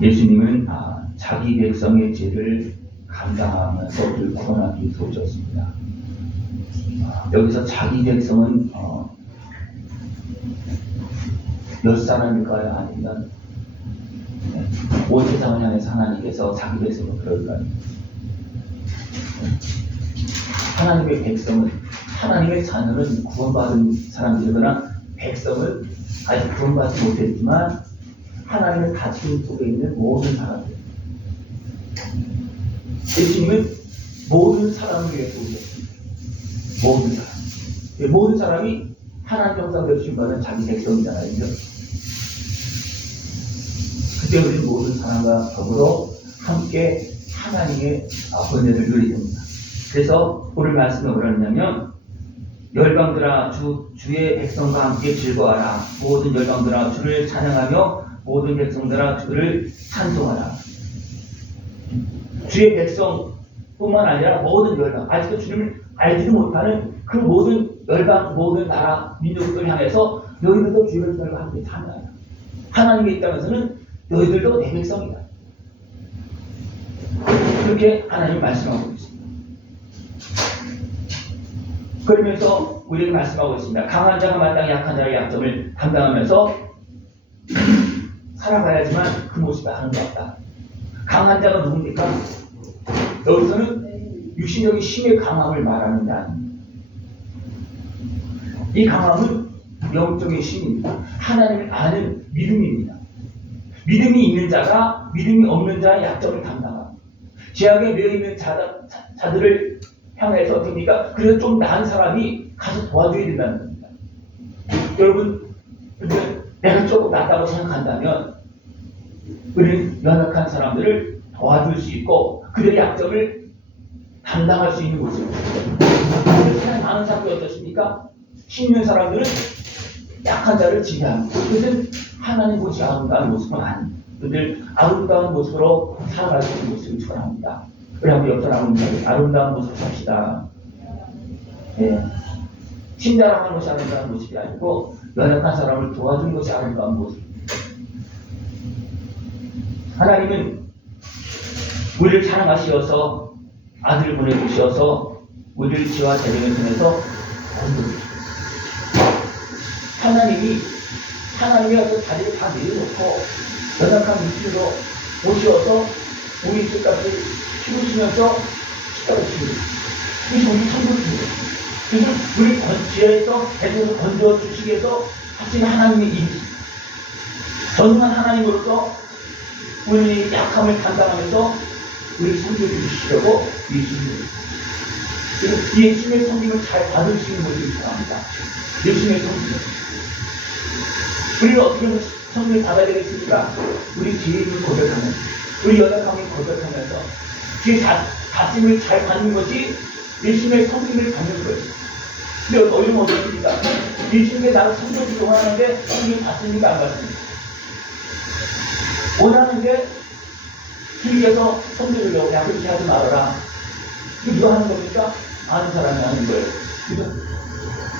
예수님은 자기 백성의 죄를 감당하면서 그를 구원하기 위해서 오셨습니다. 여기서 자기 백성은 몇 사람일까요? 아니면 온 세상을 향해서 하나님께서 자기 백성을 그럴까요? 하나님의 백성은, 하나님의 자녀는 구원받은 사람들이거나 백성은 아직 구원받지 못했지만 하나님의 다스림 속에 있는 모든 사람들, 예수님은 모든 사람을 위해서 오셨습니다. 모든 사람, 모든 사람이 하나님 형상대로 심받은 자기 백성이잖아요. 그때 우리는 모든 사람과 더불어 함께 하나님의 은혜를 누리게 됩니다. 그래서 오늘 말씀은 뭐라 하냐면, 열방들아 주의 백성과 함께 즐거워하라. 모든 열방들아 주를 찬양하며 모든 백성들아 주를 찬송하라. 주의 백성뿐만 아니라 모든 열방, 아직도 주님을 알지도 못하는 그 모든 열방, 모든 나라, 민족들 향해서 너희들도 주의 백성과 함께 찬양하라. 하나님의 입장에서는 너희들도 내 백성이다. 그렇게 하나님이 말씀하고 있습니다. 그러면서 우리에게 말씀하고 있습니다. 강한 자가 마땅히 약한 자의 약점을 담당하면서 살아가야지만 그 모습이 아름답다. 강한 자가 누굽니까? 여기서는 육신적인 힘의 강함을 말하는 게 아닙니다. 이 강함은 영적인 힘입니다. 하나님을 아는 믿음입니다. 믿음이 있는 자가 믿음이 없는 자의 약점을 담당합니다. 죄악에 매여있는 자들을 향해서 어떻습니까? 그래서 좀 나은 사람이 가서 도와줘야 된다는 겁니다. 여러분, 내가 조금 낫다고 생각한다면 우리는 연약한 사람들을 도와줄 수 있고 그들의 약점을 담당할 수 있는 모습입니다. 세상에 많은 사람들이 어떻습니까? 힘있는 사람들은 약한 자를 지배합니다. 그것은 하나님 보시 아름다운 모습은 아닙니다. 그들 아름다운 모습으로 살아갈 수 있는 모습을 축원합니다. 우리 한번 옆 사람은 아름다운 모습을 삽시다. 예. 친절한 것이 아름다운 모습이 아니고 연약한 사람을 도와주는 것이 아름다운 모습입니다. 하나님은 우리를 사랑하시어서 아들을 보내주셔서 우리를 지와 재정을 통해서 건져주십니다. 하나님이 어떤 자리를 다 내려놓고 연약한 육신으로 오셔서 우리 죄값을 치우시면서 십자가를 치우십니다. 그래서 우리 천국입니다. 그래서 우리 죄에서 대중에서 건져주시기 위해서 하신 하나님의 일이십니다. 전능한 하나님으로서 우리의 약함을 담당하면서 우리를 섬겨주시려고 예수님을, 그리고 예수님의 섬김을 잘 받을 수 있는 것을 바랍니다. 예수님의 섬김을. 우리는 어떻게 섬김을 받아야 되겠습니까? 우리 죄인을 고백하면서, 우리 연약함을 고백하면서 주의 다짐을 잘 받는 것이 예수님의 섬김을 받는 거예요. 근데 너희는 어떻습니까? 예수님께 나를 섬겨주기 원하는데 섬김을 받습니까? 안 받습니까? 원하는데 주위에서 섬겨주려고 야 그렇게 하지 말아라. 이거 누가 하는 겁니까? 아는 사람이 하는 거예요. 그죠?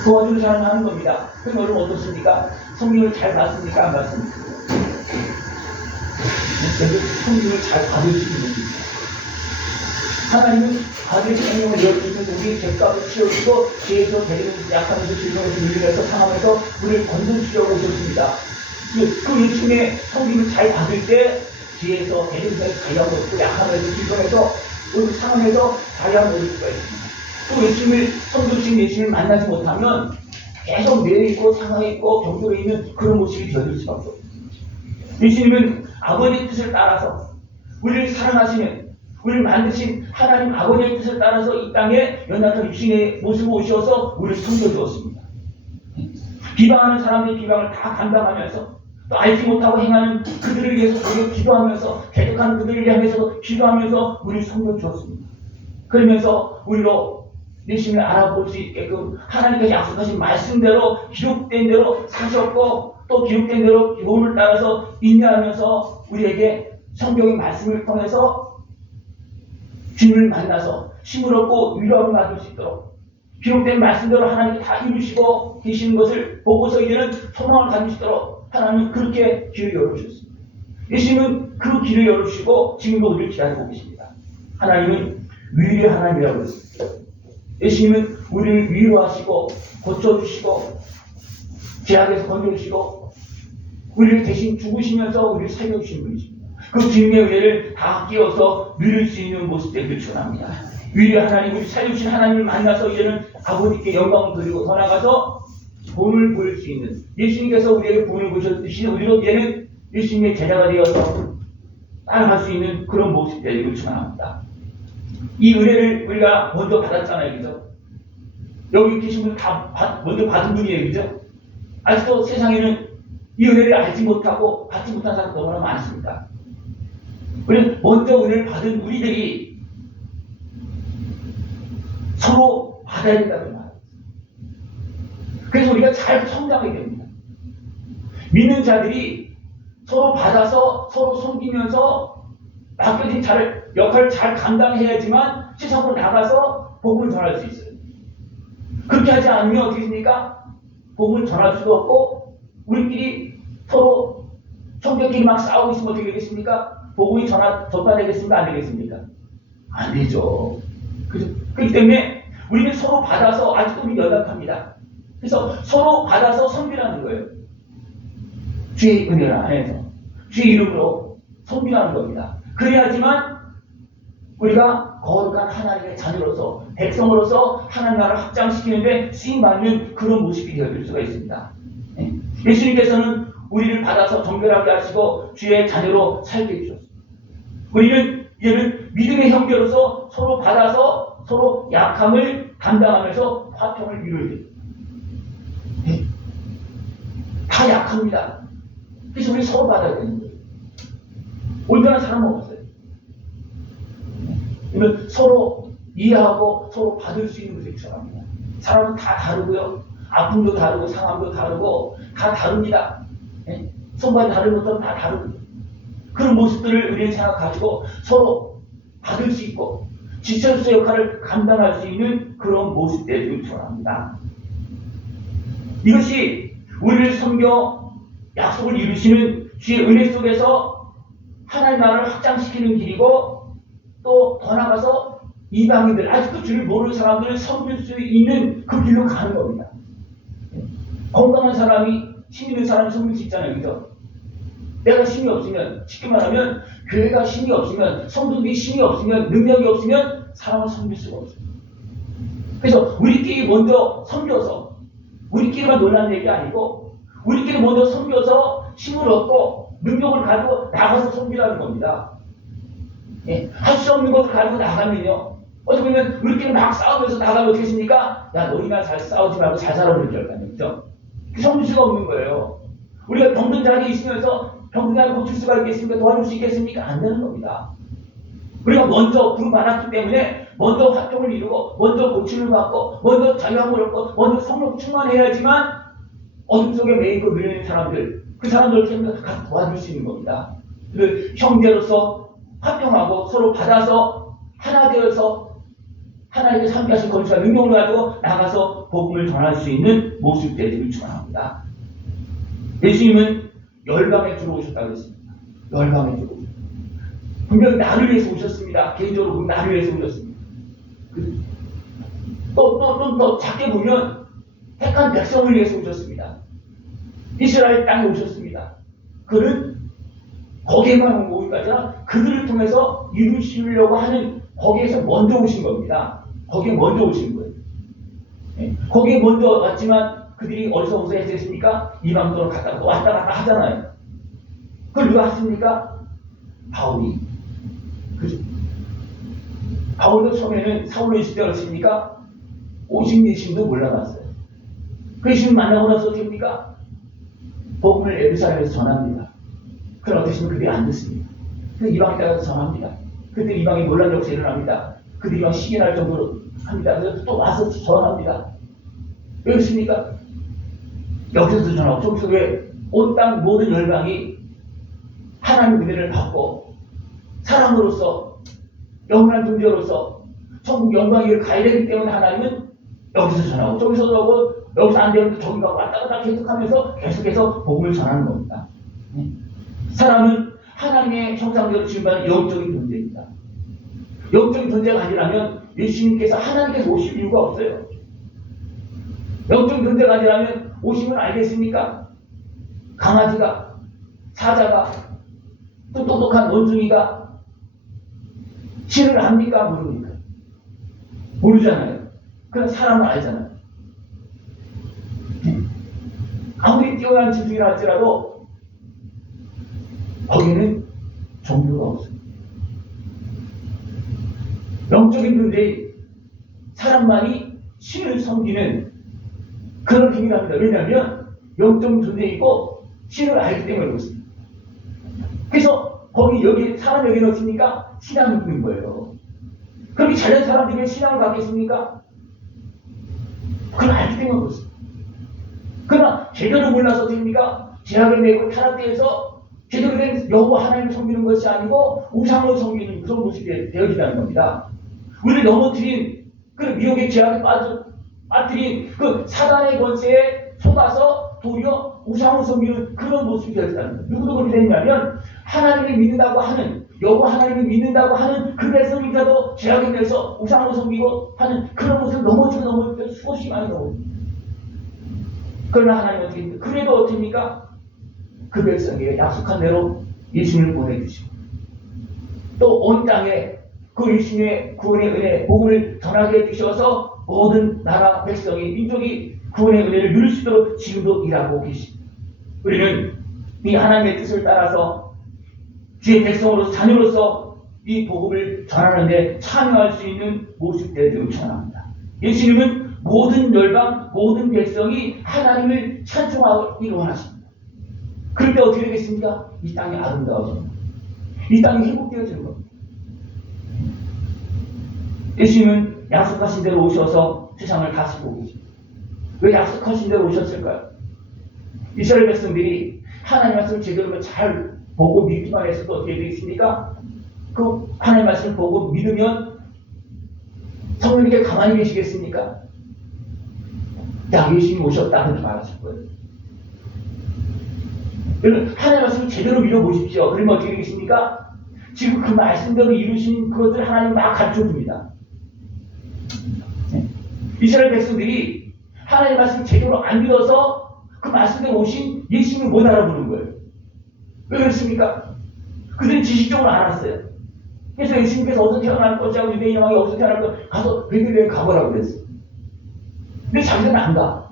도와주는 사람이 하는 겁니다. 그럼 여러분 어떻습니까? 성경을 잘 받습니까? 안 받습니까? 성경을 잘 받을 수 있는 겁니다. 하나님은 아들의 생명을 열어주면서 우리의 죄값을 치워주고 죄에서 데리는 약함에서 질병에서 밀림에서 상함에서 우리를 건져주시려고 오셨습니다. 그 예수님의 성경을 잘 받을 때 죄에서 데리면서 자유함을 얻고 약함에서 질병에서 우리 상함에서 자유함을 얻을 수가 있습니다. 또 예수님을 성도신 예수님을 만나지 못하면 계속 내려있고 상하있고 병들어 있는 그런 모습이 되어질 수밖에 없습니다. 예수님은 아버지의 뜻을 따라서 우리를 사랑하시는 우리를 만드신 하나님 아버지의 뜻을 따라서 이 땅에 연약한 육신의 모습으로 오셔서 우리를 섬겨주었습니다. 비방하는 사람들의 비방을 다 감당하면서 또 알지 못하고 행하는 그들을 위해서 우리가 기도하면서 대적하는 그들을 향해서 기도하면서 우리를 섬겨주었습니다. 그러면서 우리로 예수님을 알아볼 수 있게끔 하나님께서 약속하신 말씀대로 기록된 대로 사셨고 또 기록된 대로 교훈을 따라서 인내하면서 우리에게 성경의 말씀을 통해서 주님을 만나서 힘을 얻고 위로함을 받을 수 있도록 기록된 말씀대로 하나님이 다 이루시고 계시는 것을 보고서 이제는 소망을 가질 수 있도록 하나님은 그렇게 길을 열어주셨습니다. 예수님은 그 길을 열으시고 지금도 우리를 기다리고 계십니다. 하나님은 위로의 하나님이라고 했습니다. 예수님은 우리를 위로하시고 고쳐주시고 죄악에서 건져주시고 우리를 대신 죽으시면서 우리를 살려주신 분이십니다. 그 주님의 은혜를 다 끼워서 누릴 수 있는 모습들을 추원합니다. 위로의 하나님, 우리 살려주신 하나님을 만나서 이제는 아버지께 영광을 드리고 더 나아가서 본을 보일 수 있는, 예수님께서 우리에게 본을 보셨듯이 우리도 이제는 예수님의 제자가 되어서 따라갈 수 있는 그런 모습들을 추원합니다. 이 은혜를 우리가 먼저 받았잖아요, 그죠? 여기 계신 분 다 먼저 받은 분이에요, 그죠? 아직도 세상에는 이 은혜를 알지 못하고 받지 못한 사람 너무나 많습니다. 그래서 먼저 은혜를 받은 우리들이 서로 받아야 된다는 말이에요. 그래서 우리가 잘 성장하게 됩니다. 믿는 자들이 서로 받아서 서로 섬기면서 맡겨진 역할을 잘 감당해야지만 세상으로 나가서 복음을 전할 수 있어요. 그렇게 하지 않으면 어떻게 됩니까? 복음을 전할 수도 없고 우리끼리 서로 성격끼리 막 싸우고 있으면 어떻게 되겠습니까? 복음이 전파되겠습니까? 안 되겠습니까? 안 되죠. 그렇기 때문에 우리는 서로 받아서, 아직도 우리 연약합니다. 그래서 서로 받아서 섬기라는 거예요. 주의 은혜를 안에서 주의 이름으로 섬기라는 겁니다. 그래야지만 우리가 거룩한 하나님의 자녀로서, 백성으로서 하나님 나라를 확장시키는데 쓰임받는 그런 모습이 되어질 수가 있습니다. 예수님께서는 우리를 받아서 정결하게 하시고 주의 자녀로 살게 해주셨습니다. 우리는 이제는 믿음의 형제로서 서로 받아서 서로 약함을 감당하면서 화평을 이루어야 됩니다. 다 약합니다. 그래서 우리 서로 받아야 되는 거예요. 온전한 사람은 없어요. 이건 서로 이해하고 서로 받을 수 있는 것을 필요합니다. 사람은 다 다르고요. 아픔도 다르고 상함도 다르고 다 다릅니다. 손발이 다른 것들은 다 다릅니다. 그런 모습들을 우리는 생각가지고 서로 받을 수 있고 지체로서의 역할을 감당할 수 있는 그런 모습들을 필요합니다. 이것이 우리를 섬겨 약속을 이루시는 주의 은혜 속에서 하나님 나라를 확장시키는 길이고 또 더 나아가서 이방인들, 아직도 주를 모르는 사람들을 섬길 수 있는 그 길로 가는 겁니다. 건강한 사람이, 힘 있는 사람이 섬길 수 있잖아요. 그죠? 내가 힘이 없으면, 쉽게 말하면 교회가 힘이 없으면, 성도들이 힘이 없으면, 능력이 없으면 사람을 섬길 수가 없습니다. 그래서 우리끼리 먼저 섬겨서, 우리끼리만 놀라는 얘기 아니고 우리끼리 먼저 섬겨서 힘을 얻고 능력을 가지고 나가서 섬기라는 겁니다. 할 수 없는 것을 가지고 나가면요, 어떻게 보면 우리끼리 막 싸우면서 나가면 어떻게 했습니까? 야, 너희나 잘 싸우지 말고 잘 살아보는 줄 알까요? 그죠? 섬길 수가 없는 거예요. 우리가 병든 자리에 있으면서 병든 자를 고칠 수가 있겠습니까? 도와줄 수 있겠습니까? 안 되는 겁니다. 우리가 먼저 그룹 많았기 때문에 먼저 활동을 이루고 먼저 고침을 받고 먼저 자유함을 얻고 먼저 성령 충만해야지만 어둠 속에 매이고 밀리는 사람들, 그 사람들을 가서 도와줄 수 있는 겁니다. 그 형제로서 화평하고 서로 받아서 하나 되어서 하나님의 함께하신 건축과 능력을 가지고 나가서 복음을 전할 수 있는 모습들을 축원합니다. 예수님은 열방에 주로 오셨다고 했습니다. 열방에 주로 오셨습니다. 분명히 나를 위해서 오셨습니다. 개인적으로 나를 위해서 오셨습니다. 또 작게 보면 택한 백성을 위해서 오셨습니다. 이스라엘 땅에 오셨습니다. 그는 거기에만 오는 게 아니라 그들을 통해서 이루시려고 하는, 거기에서 먼저 오신 겁니다. 거기에 먼저 오신 거예요. 거기에 먼저 왔지만 그들이 어디서 했습니까? 이방도로 왔다 갔다 하잖아요. 그걸 누가 했습니까? 바울이. 그죠? 바울도 처음에는 사울로 있을 때 어떻습니까? 오직 예수님도 몰라봤어요. 그 예수님 만나고 나서 어떻게 합니까? 복음을 예루살렘에서 전합니다. 그럼 어떻게 하시면 그들이 안 듣습니다. 그래서 이방에 따라서 전합니다. 그때 이방이 놀란 역사 일어납니다. 그들이 막 시기 날 정도로 합니다. 그래서 또 와서 전합니다. 왜 그렇습니까? 여기서도 전하고 저기서 왜 온 땅 모든 열방이 하나님 은혜를 받고 사람으로서 영원한 존재로서 천국 영광을 가야 되기 때문에 하나님은 여기서 전하고 저기서도 하고 여기서 안 되면 저기가 왔다 갔다 계속하면서 계속해서 복음을 전하는 겁니다. 사람은 하나님의 형상대로 지음받은 영적인 존재입니다. 영적인 존재가 아니라면 예수님께서 하나님께서 오실 이유가 없어요. 영적인 존재가 아니라면 오시면 알겠습니까? 강아지가, 사자가, 또 똑똑한 원숭이가 신을 압니까? 모릅니까? 모르잖아요. 그냥 사람은 알잖아요. 아무리 뛰어난 지식이라 할지라도 거기는 종교가 없습니다. 영적인 존재인 사람만이 신을 섬기는 그런 힘이랍니다. 왜냐하면 영적인 존재이고 신을 알기 때문에 그렇습니다. 그래서 여기 사람 여기 넣습니까? 신앙이 있는 거예요. 그렇게 잘난 사람들이 왜 신앙을 갖겠습니까? 그걸 알기 때문에 그렇습니다. 그러나 제대로 몰라서 됩니까? 죄악에 매고 타락되어서 제대로 된 여호와 하나님을 섬기는 것이 아니고 우상을 섬기는 그런 모습이 되어진다는 겁니다. 우리를 넘어뜨린 그 미혹의 죄악에 빠뜨린 그 사단의 권세에 속아서 도리어 우상을 섬기는 그런 모습이 되어진다는 겁니다. 누구도 그렇게 됐냐면 하나님을 믿는다고 하는 여호와 하나님을 믿는다고 하는 그 백성이라도 죄악에 대해서 우상을 섬기고 하는 그런 모습을 넘어뜨려 수없이 많이 넘어집니다. 그러나 하나님은 어떻게 합니까? 그래도 어떻게 합니까? 그 백성에게 약속한 대로 예수님을 보내주시고 또 온 땅에 그 예수님의 구원의 은혜, 복음을 전하게 해주셔서 모든 나라, 백성이, 민족이 구원의 은혜를 누릴 수 있도록 지금도 일하고 계십니다. 우리는 이 하나님의 뜻을 따라서 주의 백성으로서, 자녀로서 이 복음을 전하는 데 참여할 수 있는 모습 되기를 축원합니다. 예수님은 모든 열방, 모든 백성이 하나님을 찬송하기를 원하십니다. 그럴 때 어떻게 되겠습니까? 이 땅이 아름다워집니다. 이 땅이 회복되어지는 겁니다. 예수님은 약속하신 대로 오셔서 세상을 다스리고 계십니다. 왜 약속하신 대로 오셨을까요? 이스라엘 백성들이 하나님 말씀을 제대로 잘 보고 믿기만 했어도 어떻게 되겠습니까? 그 하나님 말씀을 보고 믿으면 성령님께 가만히 계시겠습니까? 야, 예수님이 오셨다 그렇게 말하실 거예요. 여러분, 하나님 말씀을 제대로 믿어보십시오. 그러면 어떻게 되겠습니까? 지금 그 말씀대로 이루신 그것을 하나님 막 가르쳐줍니다. 이스라엘 백성들이 하나님 말씀을 제대로 안 믿어서 그 말씀대로 오신 예수님을 못 알아보는 거예요. 왜 그렇습니까? 그들은 지식적으로 알았어요. 그래서 예수님께서 어디서 태어날 것이고 유대인 왕이 어디서 태어날 것 가서 베들레헴 가보라고 그랬어요. 근데 자기들은 안 가.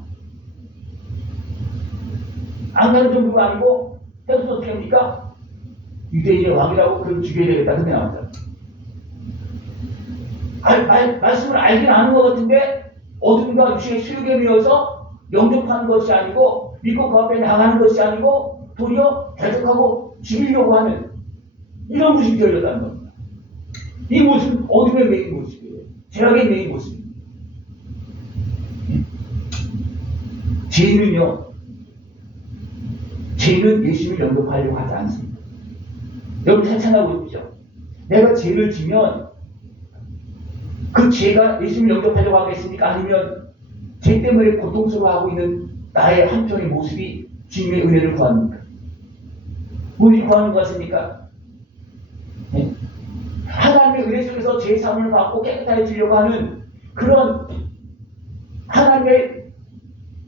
안 가는 정도가 아니고 해서 어떻게 합니까? 유대인의 왕이라고 그럼 죽여야 되겠다. 그렇게 나왔다. 말씀을 알긴 아는 것 같은데 어둠과 유시의 수욕에 미어서 영접하는 것이 아니고 믿고 그 앞에 나가는 것이 아니고 도리어 대적하고 죽이려고 하는 이런 모습이 되어졌다는 겁니다. 이 모습은 어둠에 매인 모습이에요. 죄악에 매인 모습입니다. 죄는 예수님을 영접하려고 하지 않습니다. 여러분 상상하고 있죠? 내가 죄를 지면 그 죄가 예수님을 영접하려고 하겠습니까? 아니면 죄 때문에 고통스러워하고 있는 나의 한편의 모습이 주님의 은혜를 구합니까? 무엇이 구하는 것 같습니까? 네? 하나님의 은혜 속에서 죄 사함을 받고 깨끗해지려고 하는 그런 하나님의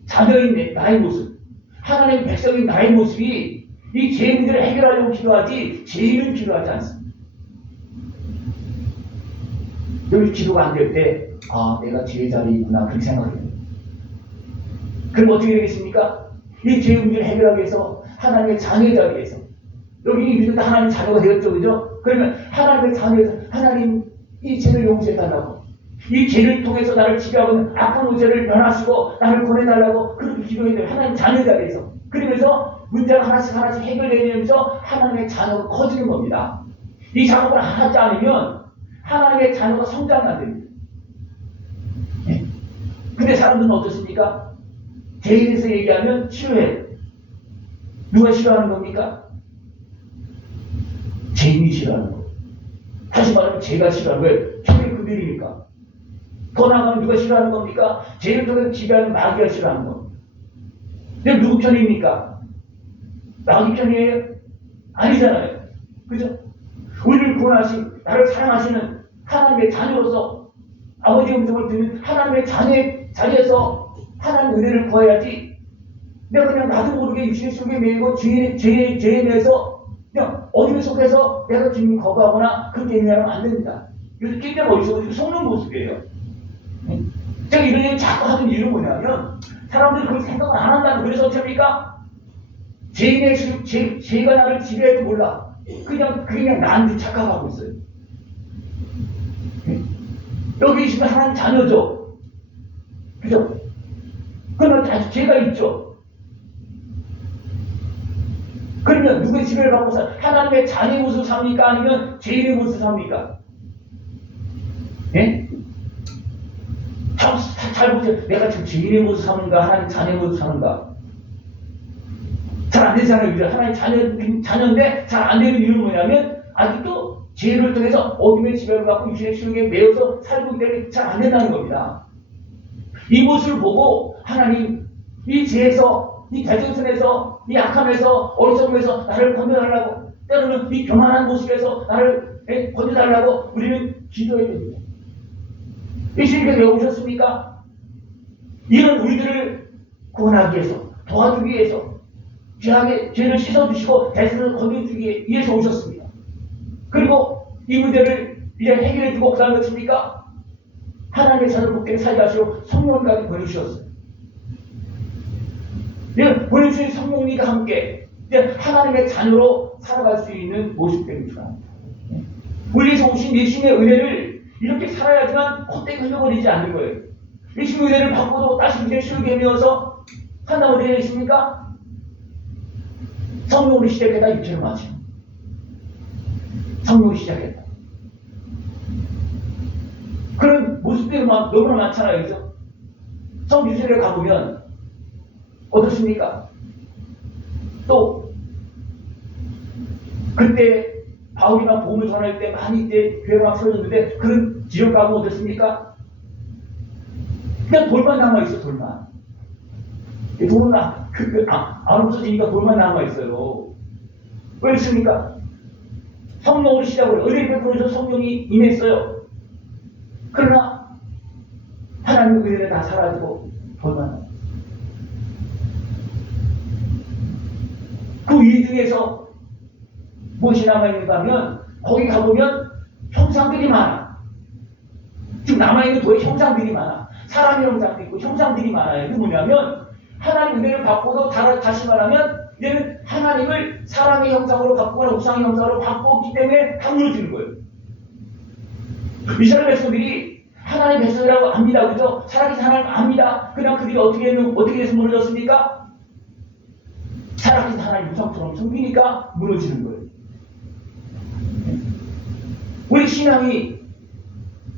자녀인 나의 모습, 하나님의 백성인 나의 모습이 이 죄 문제를 해결하려고 기도하지 죄인은 기도하지 않습니다. 여기 기도가 안 될 때, 내가 죄의 자리에 있구나 그렇게 생각해요. 그럼 어떻게 되겠습니까? 이 죄의 문제를 해결하기 위해서 하나님의 자녀의 자리에서 여기 믿을 때 하나님 자녀가 되었죠, 그죠? 그러면 하나님의 자녀에서 하나님 이 죄를 용서해달라고, 이 죄를 통해서 나를 지배하고 있는 아픈 죄를 면하시고 나를 보내달라고 그렇게 기도해야 돼요. 하나님 자녀의 자리에서. 그러면서 문제가 하나씩 해결되면서 하나님의 자녀가 커지는 겁니다. 이 작업을 하지 않으면 하나님의 자녀가 성장이 안 됩니다. 네. 근데 사람들은 어떻습니까? 죄에 대해서 얘기하면 싫어해요. 누가 싫어하는 겁니까? 죄인이 싫어하는 거. 다시 말하면 죄가 싫어하는 거예요. 죄의 그들이니까. 더 나아가면 누가 싫어하는 겁니까? 죄를 통해서 지배하는 마귀가 싫어하는 겁니다. 근데 누구 편입니까? 마귀 편이에요? 아니잖아요. 그죠? 우리를 구원하신, 나를 사랑하시는 하나님의 자녀로서 아버지의 음성을 듣는 하나님의 자녀의 자리에서 하나님의 은혜를 구해야지, 내가 그냥 나도 모르게 육신의 속에 매이고 죄에 매여서 그냥 어둠에 속해서 내가 주님을 거부하거나 그렇게 행하면 안 됩니다. 이것도 굉장히 어리석고 속는 모습이에요. 제가 이런 얘기 자꾸 하는 이유는 뭐냐면, 사람들이 그걸 생각을 안 한다는, 그래서 어떻습니까? 죄가 나를 지배해도 몰라. 그냥 나한테 착각하고 있어요. 여기 있으면 하나님 자녀죠. 그죠? 그러면 다시 죄가 있죠. 그러면 누구의 지배를 받고 하나님의 자녀의 모습을 삽니까? 아니면 죄인의 모습을 삽니까? 예? 잘 보세요. 내가 지금 죄인의 모습 사는가, 하나님 자녀의 모습 사는가? 잘 안 되잖아요. 하나님 자녀인데 잘 안 되는 이유는 뭐냐면, 아직도 죄를 통해서 어둠의 지배를 받고 육신의 수용에 매여서 살고 있기 때문에 잘 안 된다는 겁니다. 이 모습을 보고 하나님, 이 죄에서, 이 대적선에서, 이 악함에서, 어리석음에서 나를 건져달라고, 때로는 이 교만한 모습에서 나를 건져달라고 우리는 기도해야 됩니다. 예수님께서 왜 오셨습니까? 이런 우리들을 구원하기 위해서, 도와주기 위해서, 죄를 씻어주시고 대신을 건져주기 위해서 오셨습니다. 그리고 이 문제를 이제 해결해주고 그 다음에 어떻습니까? 하나님의 자녀를 복되게 살게 하시고 성령까지 보내주셨어요. 보내주신 성령님과 함께 이제 하나님의 자녀로 살아갈 수 있는 모습 되길 축원합니다. 우리에서 오신 예수님의 은혜를 이렇게 살아야지만 헛되게 흘려버리지 않는 거예요. 예수님의 은혜를 받고도 다시 이제 술게 메워서 한다고 되어 있습니까? 성령으로 시작했다 육체로 마치고 성령으로 시작했다. 그런 모습들이 너무나 많잖아요. 그죠? 성유세를 가보면 어떻습니까? 또 그때 바울이나 복음을 전할 때 많이 이때 교회가 막 세워졌는데 그런 지역 가면 어떻습니까? 그냥 돌만 남아있어. 돌만. 돌은 안 없어지니까 돌만 남아있어요. 왜 그렇습니까? 성령으로 시작을 은혜를 베풀어서 성령이 임했어요. 그러나 하나님의 은혜는 다 사라지고 돌만 남아요. 그 이중에서 무엇이 남아있는가 하면 거기 가보면 형상들이 많아. 지금 남아있는 돌에 형상들이 많아. 사람의 형상도 있고 형상들이 많아요. 그게 뭐냐면 하나님 은혜를 받고도 다시 말하면 이제는 하나님을 사람의 형상으로 바꾸거나 우상의 형상으로 바꾸었기 때문에 다 무너지는 거예요. 이스라엘 백성들이 하나님의 백성이라고 압니다. 그죠? 살아계신 하나님 압니다. 그냥 그들이 어떻게 해서 무너졌습니까? 살아계신 하나님 우상처럼 섬기니까 무너지는 거예요. 우리 신앙이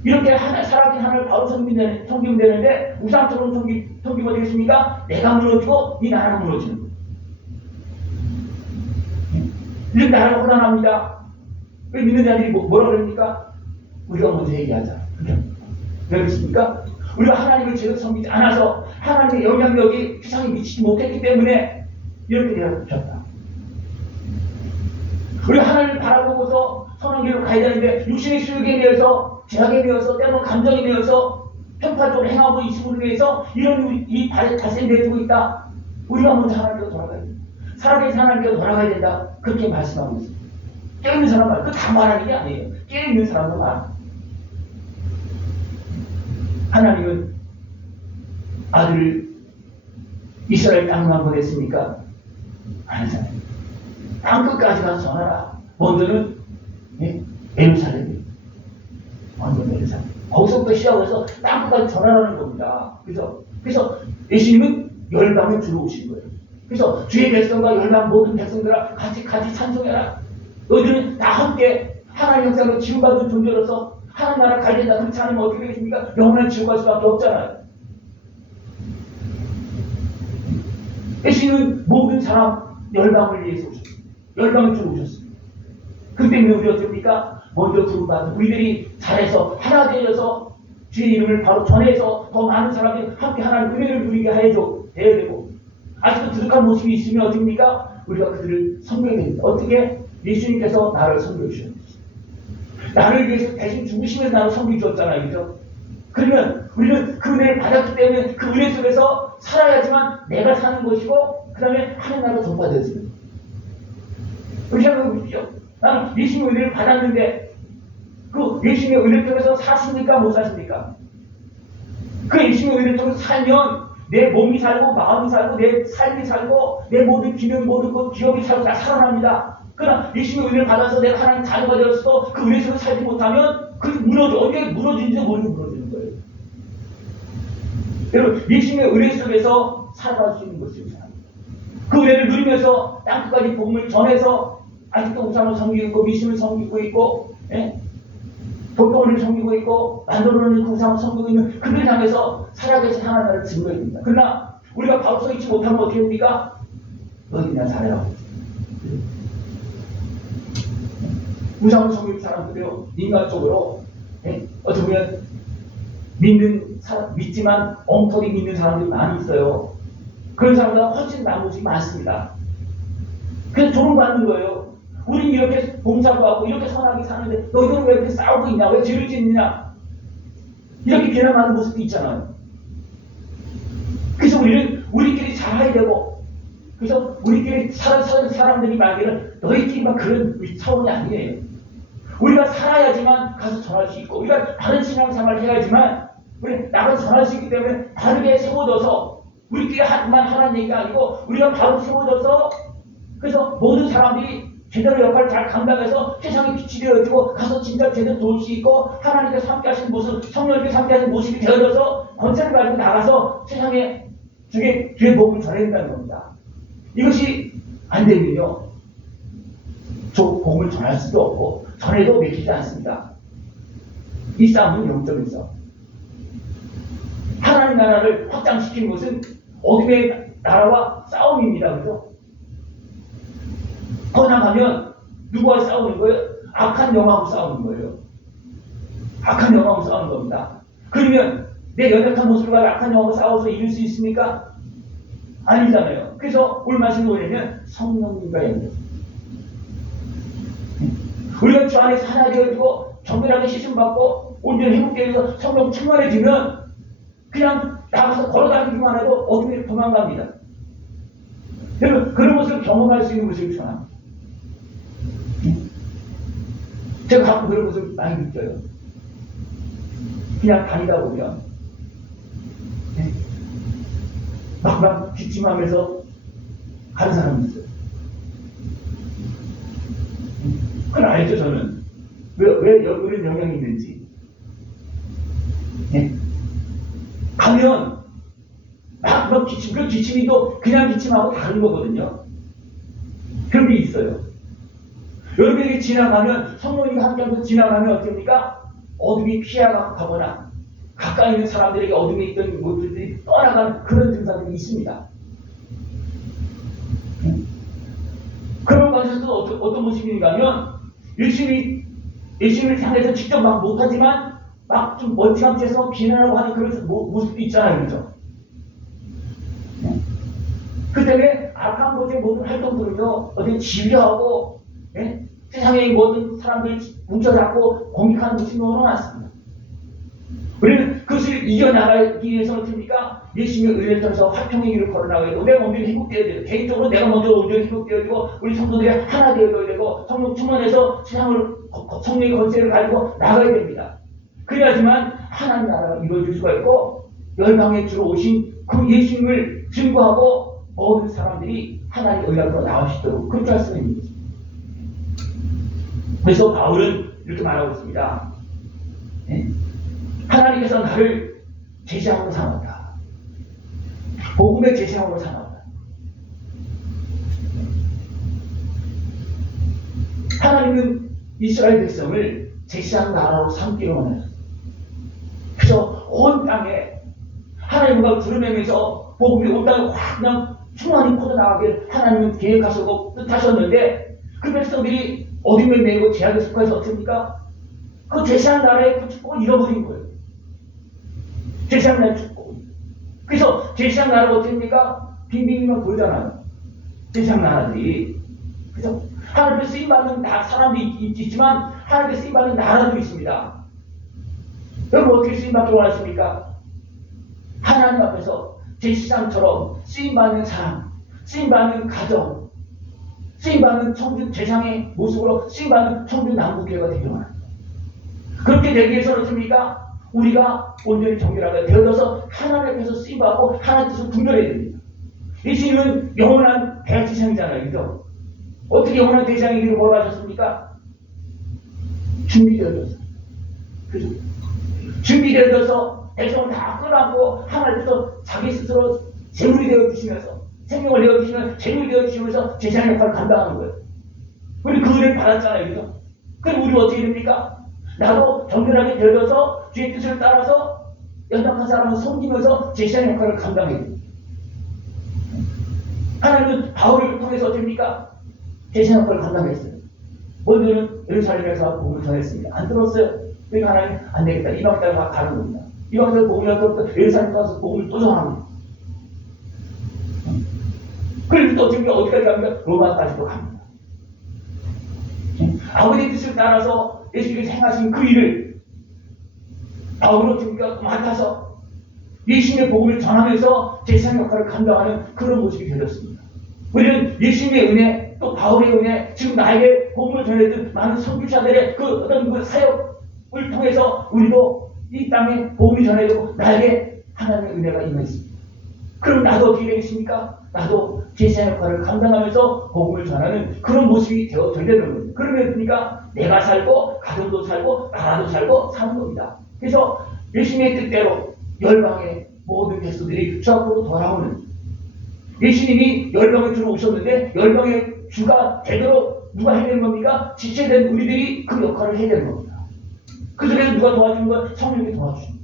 이렇게 살아계신 하나님을 바로 섬기면 되는데 우상처럼 섬기면 되겠습니까? 내가 무너지고 이 나라가 무너지는 거예요. 이렇게 나라가 혼란합니다. 믿는 자들이 뭐라 그럽니까? 우리가 먼저 얘기하자. 그렇습니까? 우리가 하나님을 제대로 섬기지 않아서 하나님의 영향력이 세상에 미치지 못했기 때문에 이렇게 되었다. 우리가 하나님을 바라보고서 선한 길로 가야 되는데 육신의 수욕에 대해서 죄악에 대해서 때로는 감정에 대해서 편파적으로 행하고 있음으로 인해서 이런 일이 발생되고 있다. 우리가 먼저 하나님께로 돌아가야 된다. 살아계신 하나님께로 돌아가야 된다. 그렇게 말씀하고 있습니다. 깨어있는 사람 말, 그거 다 말하는 게 아니에요. 깨어있는 사람도 말. 하나님은 아들을 이스라엘 땅만 보냈습니까? 아니잖아요. 땅 끝까지 가서 전하라. 먼저는 예루살렘이 먼저 예루살렘. 거기서부터 시작해서 땅 끝까지 전하라는 겁니다. 그래서 예수님은 열방에 들어오신 거예요. 그래서 주의 백성과 열방 모든 백성들아 같이 찬송해라. 너희들은 다 함께 하나님 형상으로 지음받은 존재로서 하나님 나라 가야 된다. 그렇지 않으면 어떻게 되겠습니까? 영원한 지옥 갈 수밖에 없잖아요. 예수님은 모든 사람 열방을 위해서 오셨습니다. 열방을 주러 오셨습니다. 그 때문에 우리 어떻습니까? 먼저 부름받은 우리들이 잘해서 하나 되어서 주의 이름을 바로 전해서 더 많은 사람들이 함께 하나님 은혜를 누리게 해야 되고, 아직도 부족한 모습이 있으면 어떻습니까? 우리가 그들을 섬겨야 됩니다. 어떻게? 예수님께서 나를 섬겨 주셨어요. 나를 위해서 대신 죽으시면서 나를 섬겨 주었잖아요. 그죠? 그러면 우리는 그 은혜를 받았기 때문에 그 은혜 속에서 살아야지만 내가 사는 것이고 그 다음에 하나님 나라가 전파되어집니다. 그렇게 생각해 보십시오. 나는 예수님의 은혜를 받았는데 그 예수님의 은혜 통해서 사십니까? 못 사십니까? 그 예수님의 은혜 통해서 살면 내 몸이 살고 마음이 살고 내 삶이 살고 내 모든 기능 모든 것 기억이 살고 다 살아납니다. 그러나 예수님의 은혜를 받아서 내가 하나님 자녀가 되었어도 그 은혜 속에 살지 못하면 그 무너져. 언제 무너지는지 모르고 무너지는 거예요. 여러분 예수님의 은혜 속에서 살아갈 수 있는 것입니다. 그 은혜를 누리면서 땅끝까지 복음을 전해서 아직도 우상을 섬기고 있고 미신을 섬기고 있고 돌덩이를 섬기고 있고 만들어놓은 그 우상을 섬기고 있는 그들 향해서 살아계신 하나님을 증거해야 됩니다. 그러나 우리가 바로 서 있지 못하면 어떻게 됩니까? 너희 그냥 살아라. 우상을 섬기는 사람들이요 인간적으로 어떻게 보면 믿지만 엉터리 믿는 사람들이 많이 있어요. 그런 사람보다 훨씬 나은 모습이 많습니다. 그래서 조롱받는 거예요. 우린 이렇게 봉사도 하고 이렇게 선하게 사는데 너희들은 왜 이렇게 싸우고 있냐? 왜 죄를 짓느냐? 이렇게 비난하는 모습도 있잖아요. 그래서 우리끼리 잘해야 되고 그래서 우리끼리 사는 사람들이 말하기는 너희끼리만 그런 차원이 아니에요. 우리가 살아야지만 가서 전할 수 있고 우리가 다른 신앙생활을 해야지만 우리 나가서 전할 수 있기 때문에 바르게 세워져서 우리끼리만 하라는 얘기가 아니고 우리가 바로 세워져서 그래서 모든 사람들이 제대로 역할을 잘 감당해서 세상에 빛이 되어지고 가서 진짜 제대로 도울 수 있고 하나님께서 함께 하신 모습 성령님께서 함께 하신 모습이 되어져서 권세를 가지고 나가서 세상에 주의 복음을 전해야 된다는 겁니다. 이것이 안 되면요 저 복음을 전할 수도 없고 전해도 맥히지 않습니다. 이 싸움은 영적인 싸움. 하나님 나라를 확장시키는 것은 어둠의 나라와 싸움입니다. 그죠? 더 나가면 누구와 싸우는 거예요? 악한 영하고 싸우는 거예요. 악한 영하고 싸우는 겁니다. 그러면 내 연약한 모습을 가지고 악한 영하고 싸워서 이길 수 있습니까? 아니잖아요. 그래서 오늘 말씀 뭐냐면 성령님과 연결. 우리가 주 안에서 하나 되어지고 정밀하게 시즌받고 온전히 회복되어서 성령 충만해지면 그냥 나가서 걸어다니기만 해도 어둠이 도망갑니다. 여러분 그런 것을 경험할 수 있는 것을 전합니다. 제가 가끔 그런 것을 많이 느껴요. 그냥 다니다 보면 막 기침하면서 가는 사람이 있어요. 그건 알죠 저는. 왜 이런 영향이 있는지. 가면 막 기침, 그 기침이 또 그냥 기침하고 다른 거거든요. 그런 게 있어요. 여러분에게 지나가면 성령님이 함께하면서 지나가면 어떻습니까? 어둠이 피해가거나 가까이 있는 사람들에게 어둠에 있던 모습들이 떠나가는 그런 증상들이 있습니다. 그런 것에서도 어떤 모습인가 하면 예수님을 향해서 직접 막 못하지만 막 좀 멀찌감치해서 비난하고 하는 그런 모습도 있잖아요. 그렇죠? 그 때문에 악한 곳의 모든 활동들을요 어떻게 지휘하고 세상의 모든 사람들이 뭉쳐잡고 공격하는 것이 너무 많습니다. 우리는 그것을 이겨나가기 위해서 어떻습니까? 예수님의 은혜를 통해서 화평의 길을 걸어나가야 되고 내가 먼저 회복되어야 되고 개인적으로 내가 먼저 온전히 회복되어지고 우리 성도들이 하나 되어야 되고 성령 충만해서 세상을 성령의 권세를 가지고 나가야 됩니다. 그래야지만 하나님 나라가 이루어질 수가 있고 열방에 주로 오신 그 예수님을 증거하고 모든 사람들이 하나님의 의학으로 나올 수 있도록 그렇게 할 수 있는 것입니다. 그래서 바울은 이렇게 말하고 있습니다. 하나님께서 나를 제사장으로 삼았다. 복음의 제사장으로 삼았다. 하나님은 이스라엘 백성을 제사장 나라로 삼기로 원하셨습니다. 그래서 온 땅에 하나님과 구름행에서 복음이 온 땅에 확 그냥 충만히 퍼져나가길 하나님은 계획하시고 뜻하셨는데 그 백성들이 어둠에 매이고 죄악에 속해서 어떻습니까? 그 제사장 나라의 그 축복을 잃어버린 거예요. 제사장 나라의 축복. 그래서 제사장 나라가 어떻습니까? 빙빙빙만 돌잖아요. 제사장 나라들이. 그래서 하나님께 쓰임받는 사람도 있지만 하나님께 쓰임받는 나라도 있습니다. 여러분 어떻게 쓰임받기 원하십니까? 하나님 앞에서 제 시장처럼 쓰임받는 사람, 쓰임받는 가정, 쓰임받는 청중 제상의 모습으로 쓰임받는 청중 남북교회가 되기 원합니다. 그렇게 되기 위해서는 어떻습니까? 우리가 온전히 정결하게 되어져서 하나님 앞에서 쓰임받고 하나님 뜻을 분별해야 됩니다. 예수님은 영원한 대제사장이잖아요. 그죠? 어떻게 영원한 대제사장이기를 걸어가셨습니까? 준비되어져서. 그죠? 준비되어져서 백성을 다 끌어안고 하나님께서 자기 스스로 제물이 되어주시면서 생명을 내어주시면 제물이 되어주시면서 제사장 역할을 감당하는 거예요. 우리 그 은혜를 받았잖아요. 그죠? 그럼 우리 어떻게 됩니까? 나도 정결하게 되어져서 주의 뜻을 따라서 연약한 사람을 섬기면서 제사장 역할을 감당해야 됩니다. 하나님은 바울을 통해서 어떻습니까? 제사장 역할을 감당했어요. 먼저는 예루살렘에서 복음을 전했습니다. 안 들었어요. 그러니까 하나님 안 되겠다. 이방 땅에 가는 겁니다. 이방 땅에 복음을 전했고 예루살렘 가서 복음을 또 전합니다. 그리고 또 어디까지 갑니까? 로마까지도 갑니다. 아버지의 뜻을 따라서 예수님이 행하신 그 일을 바울로 맡아서 예수님의 복음을 전하면서 제사장 역할을 감당하는 그런 모습이 되었습니다. 우리는 예수님의 은혜, 또 바울의 은혜, 지금 나에게 복음을 전해준 많은 선교사들의 그 어떤 그 사역을 통해서 우리도 이 땅에 복음이 전해지고 나에게 하나님의 은혜가 임했습니다. 그럼 나도 어떻게 되겠습니까? 나도 제사장 역할을 감당하면서 복음을 전하는 그런 모습이 되어야 되는 겁니다. 그러면 내가 살고 가정도 살고 나라도 살고 사는 겁니다. 그래서 예수님의 뜻대로 열방의 모든 백성들이 주 앞으로 돌아오는, 예수님이 열방의 주로 오셨는데 열방의 주가 되도록 누가 해야 되는 겁니까? 지체된 우리들이 그 역할을 해야 되는 겁니다. 그 중에서 누가 도와주는 건? 성령이 도와주시는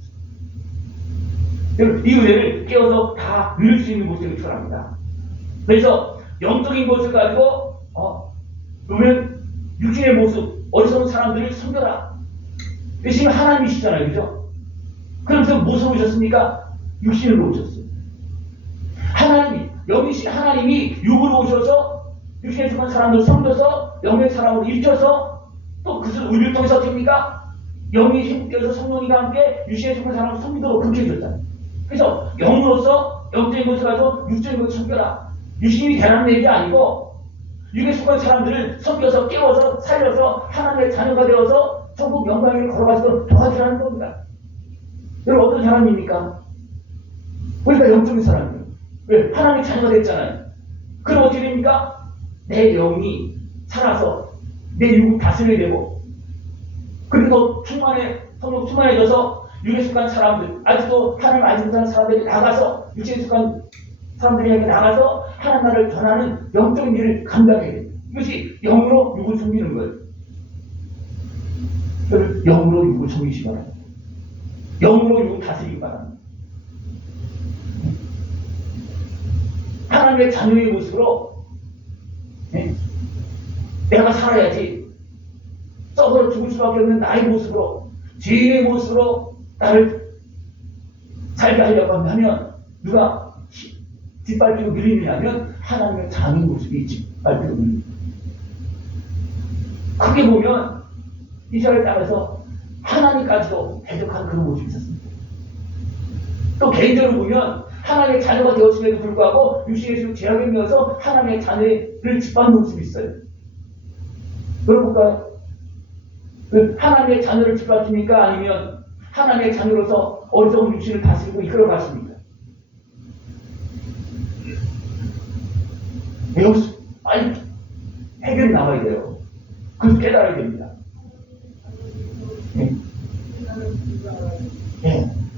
거죠. 이 은혜를 깨어서 다 누릴 수 있는 모습이 필요합니다. 그래서 영적인 것을 가지고 그러면 육신의 모습, 어리석은 사람들을 섬겨라. 예수님은 하나님이시잖아요. 그죠? 그러면서 무엇을 오셨습니까? 육신으로 오셨어요. 하나님이, 영이신 하나님이 육으로 오셔서 육신에 속한 사람들을 섬겨서 영의 사람으로 일쳐서 또 그것을 우리를 통해서 어떻습니까? 영이 행복되어서 성령이가 함께 육신에 속한 사람을 섬기도록 그렇게 해줬잖아요. 그래서 영으로서 영적인 것을 가지고 육적인 것을 섬겨라. 육신이 되라는 얘기가 아니고 육에 속한 사람들을 섬겨서 깨워서 살려서 하나님의 자녀가 되어서 천국 영광을 걸어가도록 도와주라는 겁니다. 여러분 어떤 사람입니까? 우리가 영적인 사람이에요. 왜? 하나님의 자녀가 됐잖아요. 그럼 어떻게 됩니까? 내 영이 살아서 내 육을 다스려야 되고, 그리고 성령 충만해져서 육에 속한 사람들, 아직도 하나님 알지 못하는 사람들이 나가서 육체에 속한 사람들에게 나가서 하나님 나라를 전하는 영적인 일을 감당해야 됩니다. 이것이 영으로 육을 섬기는 거예요. 여러분 영으로 육을 섬기시기 바랍니다. 영으로 육을 다스리기 바랍니다. 하나님의 자녀의 모습으로 내가 살아야지, 썩어 죽을 수밖에 없는 나의 모습으로, 죄인의 모습으로 나를 살게 하려고 하면 누가 뒷발길로 밀리느냐면 하나님의 자녀의 모습이 뒷발길로 밀립니다. 크게 보면 이스라엘 땅에서 하나님까지도 대적한 그런 모습이 있었습니다. 또 개인적으로 보면 하나님의 자녀가 되었음에도 불구하고 육신의 죄악에 밀려서 하나님의 자녀를 짓밟는 모습이 있어요. 여러분볼까요? 하나님의 자녀를 짓밟습니까? 아니면 하나님의 자녀로서 어리석은 육신을 다스리고 이끌어 가십니까? 여기서 빨리 해결이 나와야 돼요. 그래서 깨달아야 됩니다.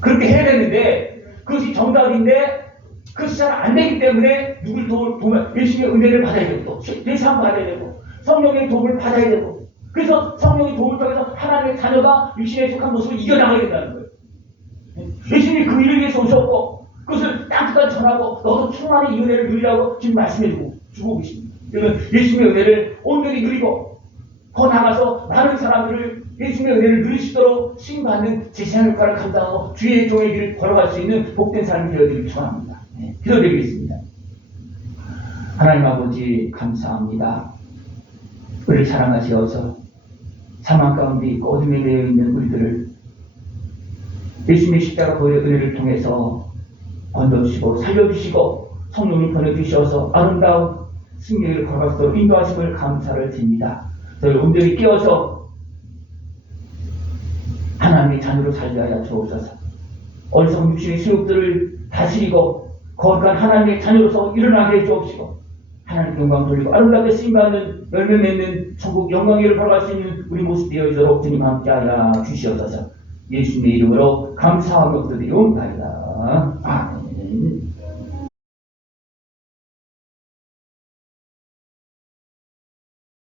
그렇게 해야 되는데 그것이 정답인데 그것이 잘 안 되기 때문에 누굴 도우면 예수님의 은혜를 받아야 되고 또 예상 받아야 되고 성령의 도움을 받아야 되고, 그래서 성령의 도움을 통해서 하나님의 자녀가 육신에 속한 모습을 이겨나가야 된다는 거예요. 예수님이 그 일을 위해서 오셨고 그것을 땅끝까지 전하고 너도 충만히 이 은혜를 누리라고 지금 말씀해주고 계십니다. 여러분 예수님의 은혜를 온전히 누리고 더 나아가서 많은 사람들을 예수님의 은혜를 누리시도록 신받는 제사장 역할을 감당하고 주의 종의 길을 걸어갈 수 있는 복된 삶이 되어지길 축원합니다. 기도드리겠습니다. 하나님 아버지 감사합니다. 우리를 사랑하시어서 사망 가운데 있고 어둠에 매여 있는 우리들을 예수님의 십자가 보혈의 은혜를 통해서 건져주시고 살려주시고 성령을 보내주셔서 아름다운 승리를 걸어갈 수 있도록 인도하심을 감사를 드립니다. 저희 온전히 깨어서 하나님의 자녀로 살게 하여 주옵소서. 어리석은 육신의 수욕들을 다스리고 거룩한 하나님의 자녀로서 일어나게 해 주옵시고 하나님 영광 돌리고 아름답게 쓰임받는 열매 맺는 천국 영광의 일을 걸어갈 수 있는 우리 모습 되어지도록 주님 함께하여 주시옵소서. 예수님의 이름으로 감사하며 기도드리옵나이다. 아멘.